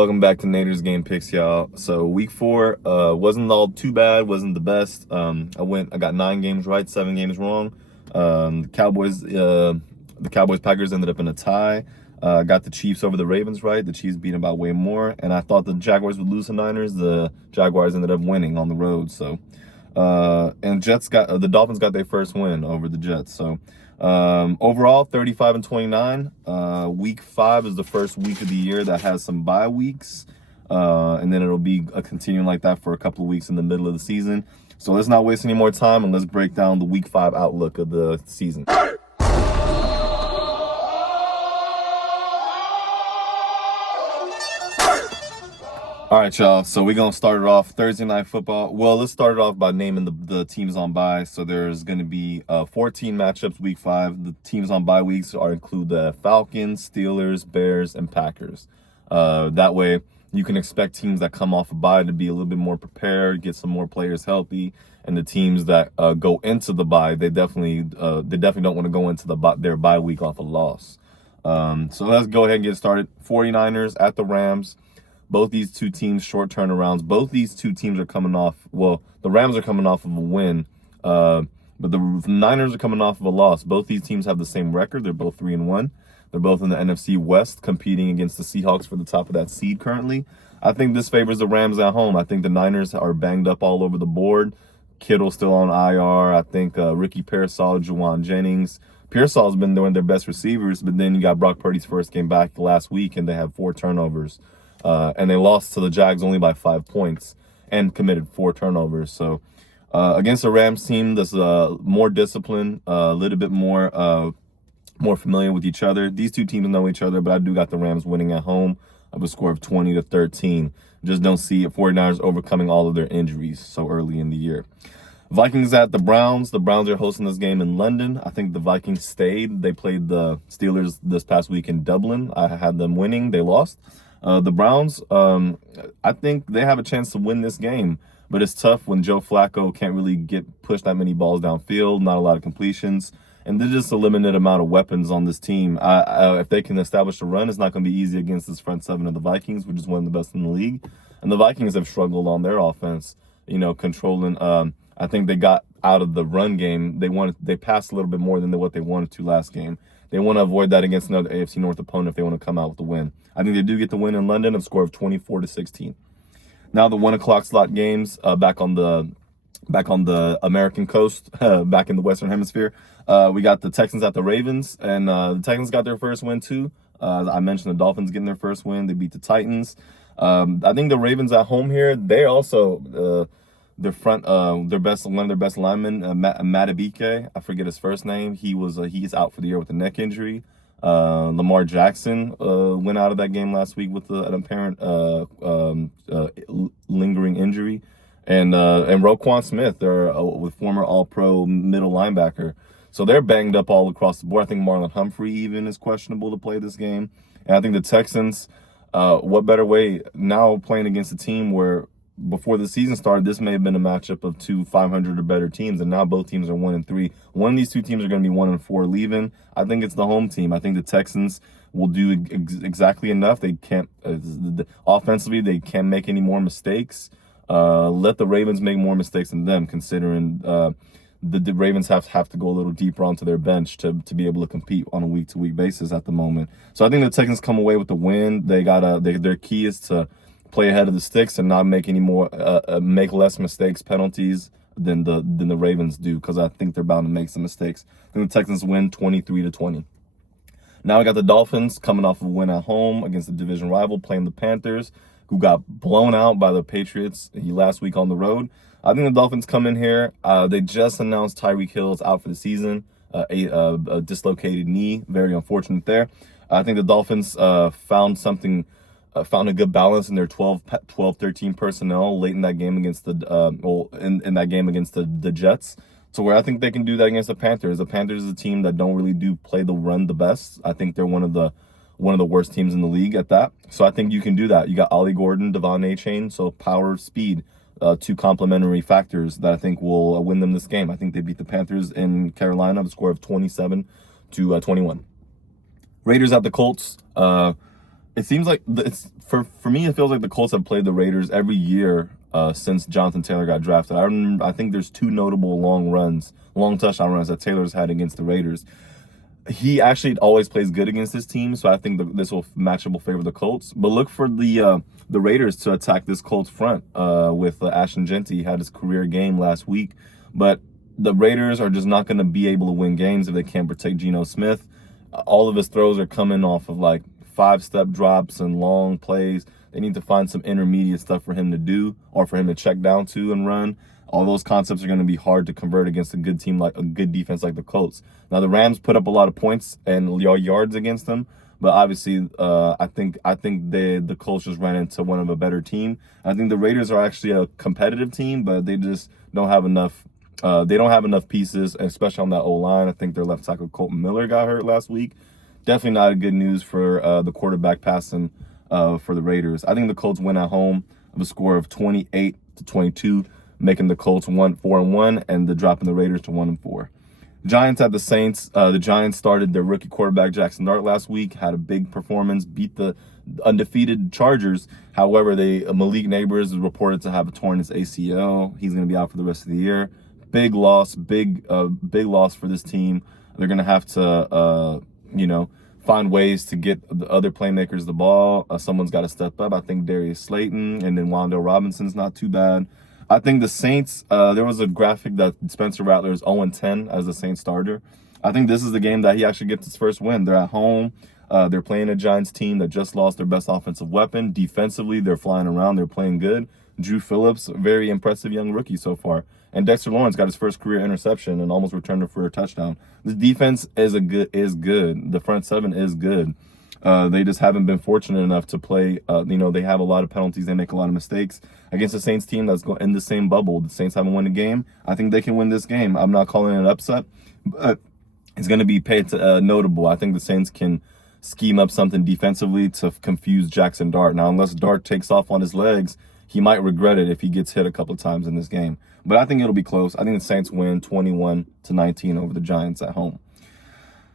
Welcome back to Nader's Game Picks, y'all. So week 4 wasn't all too bad, wasn't the best. I got 9 games right, 7 games wrong. The Cowboys Packers ended up in a tie. Got the Chiefs over the Ravens right. The Chiefs beat about way more, and I thought the Jaguars would lose to Niners. The Jaguars ended up winning on the road. So and the Dolphins got their first win over the Jets. So overall 35-29. Week 5 is the first week of the year that has some bye weeks, and then it'll be continuing like that for a couple of weeks in the middle of the season. So let's not waste any more time, and let's break down the week 5 outlook of the season. All right, y'all. So we're going to start it off Thursday Night Football. Well, let's start it off by naming the teams on bye. So there's going to be 14 matchups week 5. The teams on bye weeks include the Falcons, Steelers, Bears, and Packers. That way, you can expect teams that come off a bye to be a little bit more prepared, get some more players healthy. And the teams that go into the bye, they definitely don't want to go into their bye week off a loss. So let's go ahead and get started. 49ers at the Rams. Both these two teams, short turnarounds. Both these two teams are coming off, well, the Rams are coming off of a win, but the Niners are coming off of a loss. Both these teams have the same record. They're both 3-1. They're both in the NFC West, competing against the Seahawks for the top of that seed currently. I think this favors the Rams at home. I think the Niners are banged up all over the board. Kittle's still on IR. I think Ricky Pearsall, Juwan Jennings. Pearsall's been doing their best receivers, but then you got Brock Purdy's first game back last week, and they have 4 turnovers. And they lost to the Jags only by 5 points and committed 4 turnovers. So against a Rams team that's more disciplined, a little bit more familiar with each other. These two teams know each other, but I do got the Rams winning at home of a score of 20-13. Just don't see 49ers overcoming all of their injuries so early in the year. Vikings at the Browns. The Browns are hosting this game in London. I think the Vikings stayed. They played the Steelers this past week in Dublin. I had them winning. They lost. The Browns, I think they have a chance to win this game, but it's tough when Joe Flacco can't really push that many balls downfield, not a lot of completions, and there's just a limited amount of weapons on this team. If they can establish a run, it's not going to be easy against this front 7 of the Vikings, which is one of the best in the league. And the Vikings have struggled on their offense, controlling. I think they got out of the run game. They passed a little bit more than what they wanted to last game. They want to avoid that against another AFC North opponent if they want to come out with a win. I think they do get the win in London, a score of 24-16. Now the 1 o'clock slot games back on the American coast, back in the Western Hemisphere. We got the Texans at the Ravens, and the Texans got their first win too. I mentioned the Dolphins getting their first win. They beat the Titans. I think the Ravens at home here, they also one of their best linemen, Matabike, I forget his first name. He's out for the year with a neck injury. Lamar Jackson went out of that game last week with an apparent lingering injury, and Roquan Smith, they're with former All-Pro middle linebacker, so they're banged up all across the board. I think Marlon Humphrey even is questionable to play this game, and I think the Texans, what better way now playing against a team where before the season started, this may have been a matchup of 2 500 or better teams, and now both teams are 1-3. One of these two teams are going to be 1-4 leaving. I think it's the home team. I think the Texans will do exactly enough. They can't offensively. They can't make any more mistakes. Let the Ravens make more mistakes than them, considering the Ravens have to go a little deeper onto their bench to be able to compete on a week-to-week basis at the moment. So I think the Texans come away with the win. Their key is to play ahead of the sticks and not make make less mistakes, penalties than the Ravens do, because I think they're bound to make some mistakes. I think the Texans win 23-20. Now we got the Dolphins coming off of a win at home against the division rival, playing the Panthers, who got blown out by the Patriots last week on the road. I think the Dolphins come in here. They just announced Tyreek Hill is out for the season, a dislocated knee. Very unfortunate there. I think the Dolphins found a good balance in their 12-13 personnel late in that game against in that game against the Jets, to where I think they can do that against the Panthers. The Panthers is a team that don't really play the run the best. I think they're one of the worst teams in the league at that. So I think you can do that. You got Ollie Gordon, Devon Achane, so power, speed, 2 complementary factors that I think will win them this game. I think they beat the Panthers in Carolina with a score of 27-21. Raiders at the Colts. It seems like it's for me. It feels like the Colts have played the Raiders every year since Jonathan Taylor got drafted. I think there's two notable long touchdown runs that Taylor's had against the Raiders. He actually always plays good against his team, so I think this matchup will favor the Colts. But look for the Raiders to attack this Colts front with Ashton Jeanty. He had his career game last week, but the Raiders are just not going to be able to win games if they can't protect Geno Smith. All of his throws are coming off of like 5-step drops and long plays. They need to find some intermediate stuff for him to do or for him to check down to and run. All those concepts are going to be hard to convert against a good team, like a good defense like the Colts. Now the Rams put up a lot of points and yards against them, but obviously I think the Colts just ran into one of a better team. I think the Raiders are actually a competitive team, but they just don't have enough. They don't have enough pieces, especially on that O-line. I think their left tackle Colton Miller got hurt last week. Definitely not a good news for the quarterback passing for the Raiders. I think the Colts win at home of a score of 28-22. Making the Colts 4-1 and the dropping the Raiders to 1-4. Giants at the Saints. The Giants started their rookie quarterback Jackson Dart last week, had a big performance, beat the undefeated Chargers. However, Malik Neighbors is reported to have torn his ACL. He's going to be out for the rest of the year. Big loss for this team. They're going to have to, find ways to get the other playmakers the ball. Someone's got to step up. I think Darius Slayton and then Wan'Dale Robinson's not too bad. I think the Saints, there was a graphic that Spencer Rattler is 0-10 as the Saints starter. I think this is the game that he actually gets his first win. They're at home. They're playing a Giants team that just lost their best offensive weapon. Defensively, they're flying around. They're playing good. Drew Phillips, very impressive young rookie so far. And Dexter Lawrence got his first career interception and almost returned it for a touchdown. The defense is good. The front seven is good. They just haven't been fortunate enough to play. They have a lot of penalties. They make a lot of mistakes against the Saints team that's in the same bubble. The Saints haven't won a game. I think they can win this game. I'm not calling it an upset, but it's going to be notable. I think the Saints can scheme up something defensively to confuse Jackson Dart. Now, unless Dart takes off on his legs, he might regret it if he gets hit a couple of times in this game. But I think it'll be close. I think the Saints win 21-19 over the Giants at home.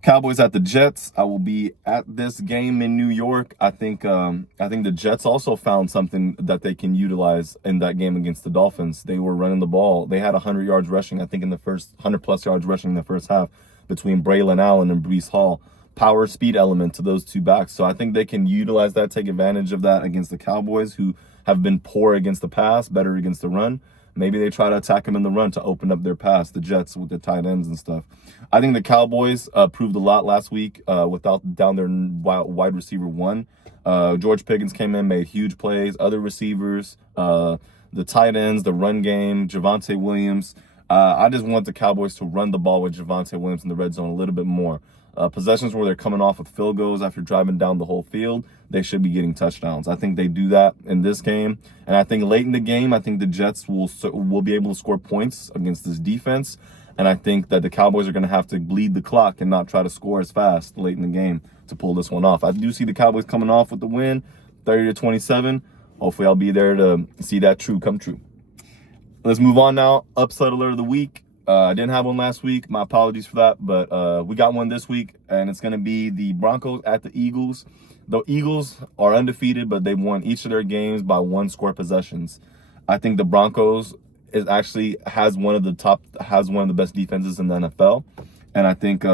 Cowboys at the Jets. I will be at this game in New York. I think the Jets also found something that they can utilize in that game against the Dolphins. They were running the ball. They had 100 yards rushing, I think, in the first 100+ yards rushing in the first half between Braylon Allen and Breece Hall. Power speed element to those two backs. So I think they can utilize that, take advantage of that against the Cowboys, who have been poor against the pass, better against the run. Maybe they try to attack them in the run to open up their pass, the Jets with their tight ends and stuff. I think the Cowboys proved a lot last week without down their wide receiver one. George Pickens came in, made huge plays. Other receivers, the tight ends, the run game, Javonte Williams. I just want the Cowboys to run the ball with Javonte Williams in the red zone a little bit more. Possessions where they're coming off with field goals after driving down the whole field, they should be getting touchdowns. I think they do that in this game. And I think late in the game, I think the Jets will be able to score points against this defense. And I think that the Cowboys are going to have to bleed the clock and not try to score as fast late in the game to pull this one off. I do see the Cowboys coming off with the win, 30-27. Hopefully I'll be there to see that come true. Let's move on now. Upset alert of the week. I didn't have one last week. My apologies for that. But we got one this week, and it's going to be the Broncos at the Eagles. The Eagles are undefeated, but they've won each of their games by 1-score possessions. I think the Broncos has one of the best defenses in the NFL. And I think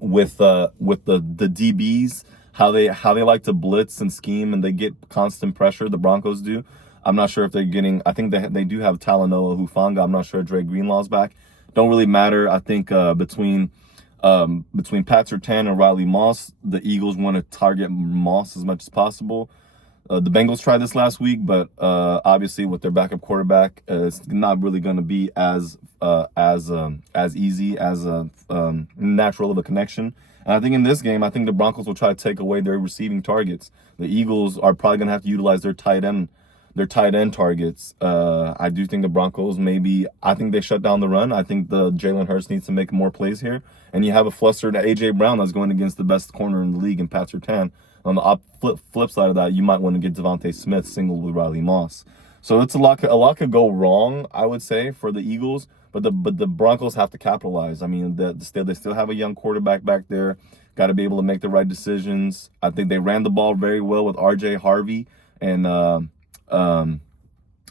with the DBs, how they like to blitz and scheme and they get constant pressure, the Broncos do. I'm not sure if they're getting. I think they do have Talanoa Hufanga. I'm not sure if Dre Greenlaw's back. Don't really matter. I think between Pat Surtain and Riley Moss, the Eagles want to target Moss as much as possible. The Bengals tried this last week, but obviously with their backup quarterback, it's not really going to be as easy as natural of a connection. And I think in this game, I think the Broncos will try to take away their receiving targets. The Eagles are probably going to have to utilize their tight end targets. I do think the Broncos I think they shut down the run. I think the Jalen Hurts needs to make more plays here. And you have a flustered A.J. Brown that's going against the best corner in the league in Pat Surtain. On the flip side of that, you might want to get Devontae Smith singled with Riley Moss. So it's a lot could go wrong, I would say, for the Eagles. But the Broncos have to capitalize. I mean, they still have a young quarterback back there. Got to be able to make the right decisions. I think they ran the ball very well with R.J. Harvey and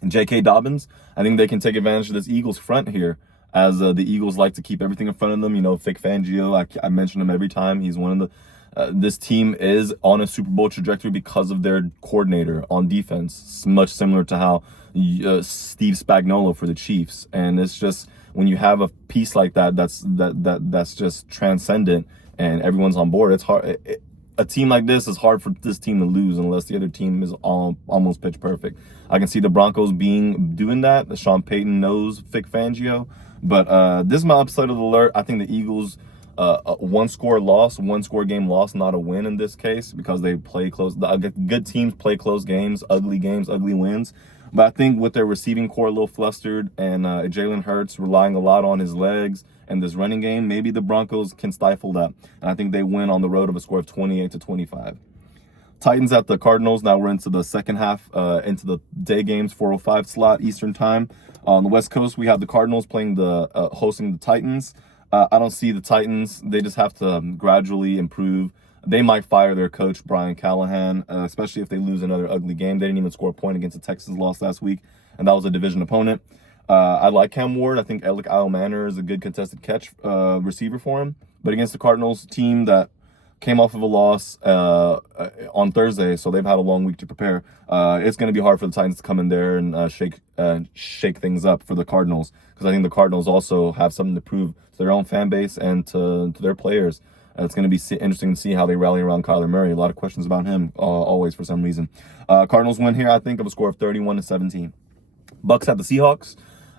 J.K. Dobbins. I think they can take advantage of this Eagles front here, as the Eagles like to keep everything in front of them. You know, Vic Fangio, I mention him every time. He's one of the this team is on a Super Bowl trajectory because of their coordinator on defense. It's much similar to how Steve Spagnuolo for the Chiefs. And it's just, when you have a piece like that, that's just transcendent and everyone's on board. It's hard. A team like this is hard for this team to lose unless the other team is almost pitch perfect. I can see the Broncos doing that. Sean Payton knows Vic Fangio. But this is my upside of the alert. I think the Eagles, one score game loss, not a win in this case, because they play close. Good teams play close games, ugly wins. But I think with their receiving core a little flustered and Jalen Hurts relying a lot on his legs and this running game, maybe the Broncos can stifle that. And I think they win on the road of a score of 28-25. Titans at the Cardinals. Now we're into the second half, into the day games, 4:05 slot Eastern time. On the West Coast, we have the Cardinals playing hosting the Titans. I don't see the Titans. They just have to gradually improve. They might fire their coach, Brian Callahan, especially if they lose another ugly game. They didn't even score a point against the Texans loss last week, and that was a division opponent. I like Cam Ward. I think Alec Manor is a good contested catch receiver for him. But against the Cardinals team that came off of a loss on Thursday, so they've had a long week to prepare. It's going to be hard for the Titans to come in there and shake things up for the Cardinals, because I think the Cardinals also have something to prove to their own fan base and to their players. It's going to be interesting to see how they rally around Kyler Murray. A lot of questions about him, always, for some reason. Cardinals win here, I think, of a score of 31-17. Bucks at the Seahawks.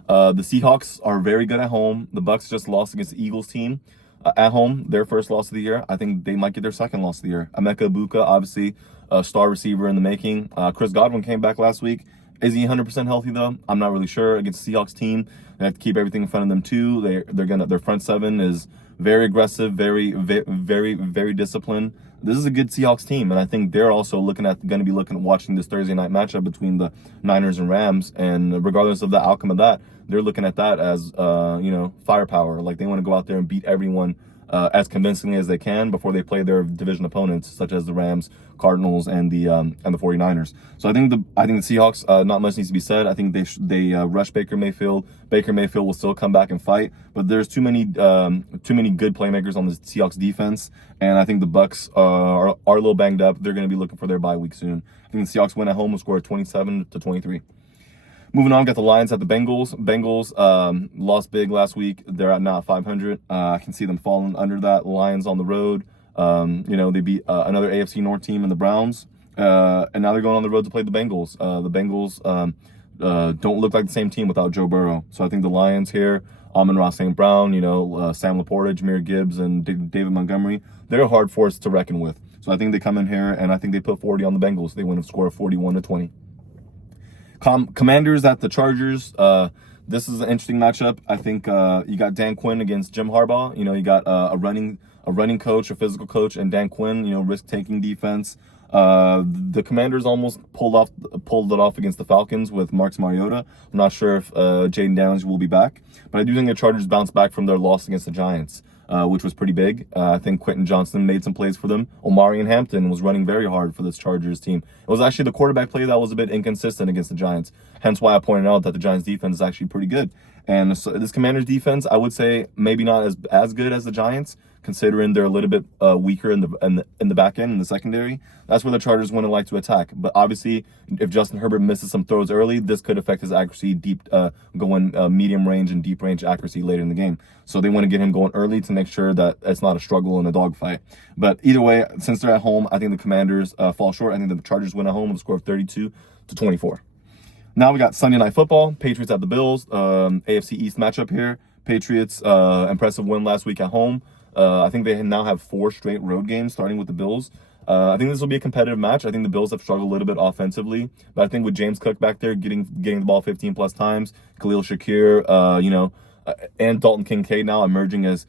The Seahawks are very good at home. The Bucks just lost against the Eagles team at home, their first loss of the year. I think they might get their second loss of the year. Emeka Egbuka, obviously a star receiver in the making. Chris Godwin came back last week. Is he 100% healthy though? I'm not really sure. Against the Seahawks team, they have to keep everything in front of them too. Their front seven is very aggressive, very disciplined. This is a good Seahawks team, and I think they're also going to be watching this Thursday night matchup between the Niners and Rams. And regardless of the outcome of that, they're looking at that as firepower. Like, they want to go out there and beat everyone as convincingly as they can before they play their division opponents, such as the Rams, Cardinals, and the 49ers. So I think the Seahawks, not much needs to be said. I think they rush Baker Mayfield. Baker Mayfield will still come back and fight, but there's too many good playmakers on the Seahawks defense, and I think the Bucks are a little banged up. They're going to be looking for their bye week soon. I think the Seahawks win at home will score 27-23. Moving on, got the Lions at the Bengals. Bengals lost big last week. They're at now 500. I can see them falling under that. Lions on the road. They beat another AFC North team in the Browns. And now they're going on the road to play the Bengals. The Bengals don't look like the same team without Joe Burrow. So I think the Lions here, Amon-Ra St. Brown, Sam Laporta, Jahmyr Gibbs, and David Montgomery, they're a hard force to reckon with. So I think they come in here, and I think they put 40 on the Bengals. They win a score of 41-20. Commanders at the Chargers. This is an interesting matchup. I think you got Dan Quinn against Jim Harbaugh. You got a running coach, a physical coach, and Dan Quinn, risk-taking defense. The Commanders almost pulled it off against the Falcons with Marcus Mariota. I'm not sure if Jaden Daniels will be back, but I do think the Chargers bounced back from their loss against the Giants, which was pretty big. I think Quentin Johnston made some plays for them. Omarion Hampton was running very hard for this Chargers team. It was actually the quarterback play that was a bit inconsistent against the Giants, hence why I pointed out that the Giants defense is actually pretty good. And so this Commanders defense, I would say maybe not as good as the Giants, considering they're a little bit weaker in the back end, in the secondary. That's where the Chargers want to like to attack. But obviously, if Justin Herbert misses some throws early, this could affect his accuracy, going medium range and deep range accuracy later in the game. So they want to get him going early to make sure that it's not a struggle in a dogfight. But either way, since they're at home, I think the Commanders fall short. I think the Chargers win at home with a score of 32-24. Now we got Sunday Night Football. Patriots at the Bills. AFC East matchup here. Patriots, impressive win last week at home. I think they now have 4 straight road games, starting with the Bills. I think this will be a competitive match. I think the Bills have struggled a little bit offensively, but I think with James Cook back there getting the ball 15 plus times, Khalil Shakir, and Dalton Kincaid now emerging as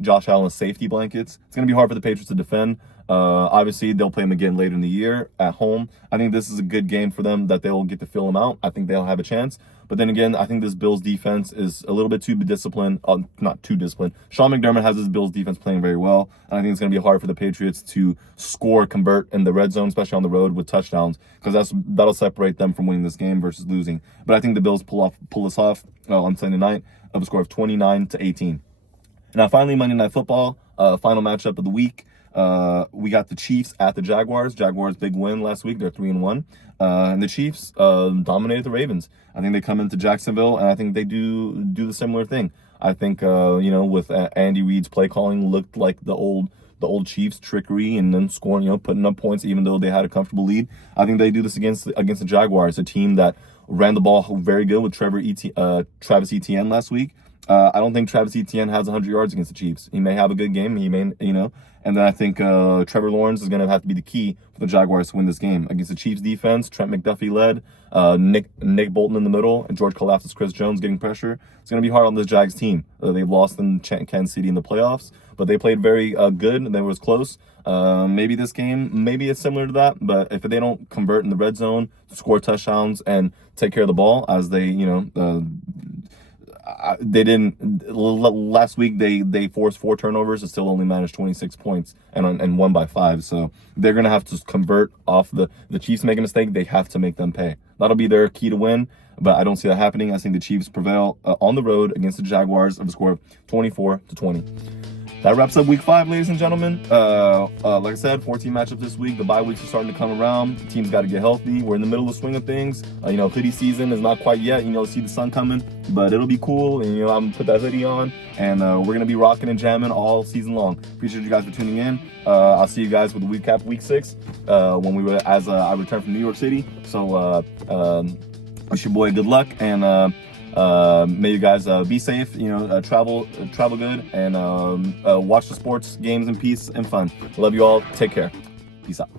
Josh Allen's safety blankets, it's going to be hard for the Patriots to defend. Obviously, they'll play them again later in the year at home. I think this is a good game for them that they'll get to fill them out. I think they'll have a chance. But then again, I think this Bills defense is a little bit too disciplined. Not too disciplined. Sean McDermott has his Bills defense playing very well. And I think it's going to be hard for the Patriots to score, convert in the red zone, especially on the road with touchdowns, because that'll separate them from winning this game versus losing. But I think the Bills pull this off on Sunday night of a score of 29-18. Now, finally, Monday Night Football, final matchup of the week. We got the Chiefs at the Jaguars. Jaguars big win last week. They're 3-1. And the Chiefs dominated the Ravens. I think they come into Jacksonville, and I think they do the similar thing. I think with Andy Reid's play calling looked like the old Chiefs trickery, and then scoring, putting up points even though they had a comfortable lead. I think they do this against the Jaguars, a team that ran the ball very good with Travis Etienne last week. I don't think Travis Etienne has 100 yards against the Chiefs. He may have a good game. He may, And then I think Trevor Lawrence is going to have to be the key for the Jaguars to win this game. Against the Chiefs defense, Trent McDuffie led, Nick Bolton in the middle, and George Karlaftis, Chris Jones getting pressure. It's going to be hard on this Jags team. They've lost in Kansas City in the playoffs, but they played very good. They was close. Maybe this game, maybe it's similar to that, but if they don't convert in the red zone, score touchdowns, and take care of the ball, as they didn't last week. They forced 4 turnovers and still only managed 26 points and won by 5. So they're gonna have to convert off the Chiefs make a mistake. They have to make them pay. That'll be their key to win. But I don't see that happening. I think the Chiefs prevail on the road against the Jaguars of a score of 24-20. That wraps up week 5, ladies and gentlemen. Like I said, 14 matchups this week. The bye weeks are starting to come around. The team's got to get healthy. We're in the middle of the swing of things. Hoodie season is not quite yet. See the sun coming, but it'll be cool. And, I'm going to put that hoodie on, and we're going to be rocking and jamming all season long. Appreciate you guys for tuning in. I'll see you guys with the recap week 6 when I return from New York City. So wish your boy good luck, and may you guys be safe, travel good, and watch the sports games in peace and fun. Love you all. Take care. Peace out.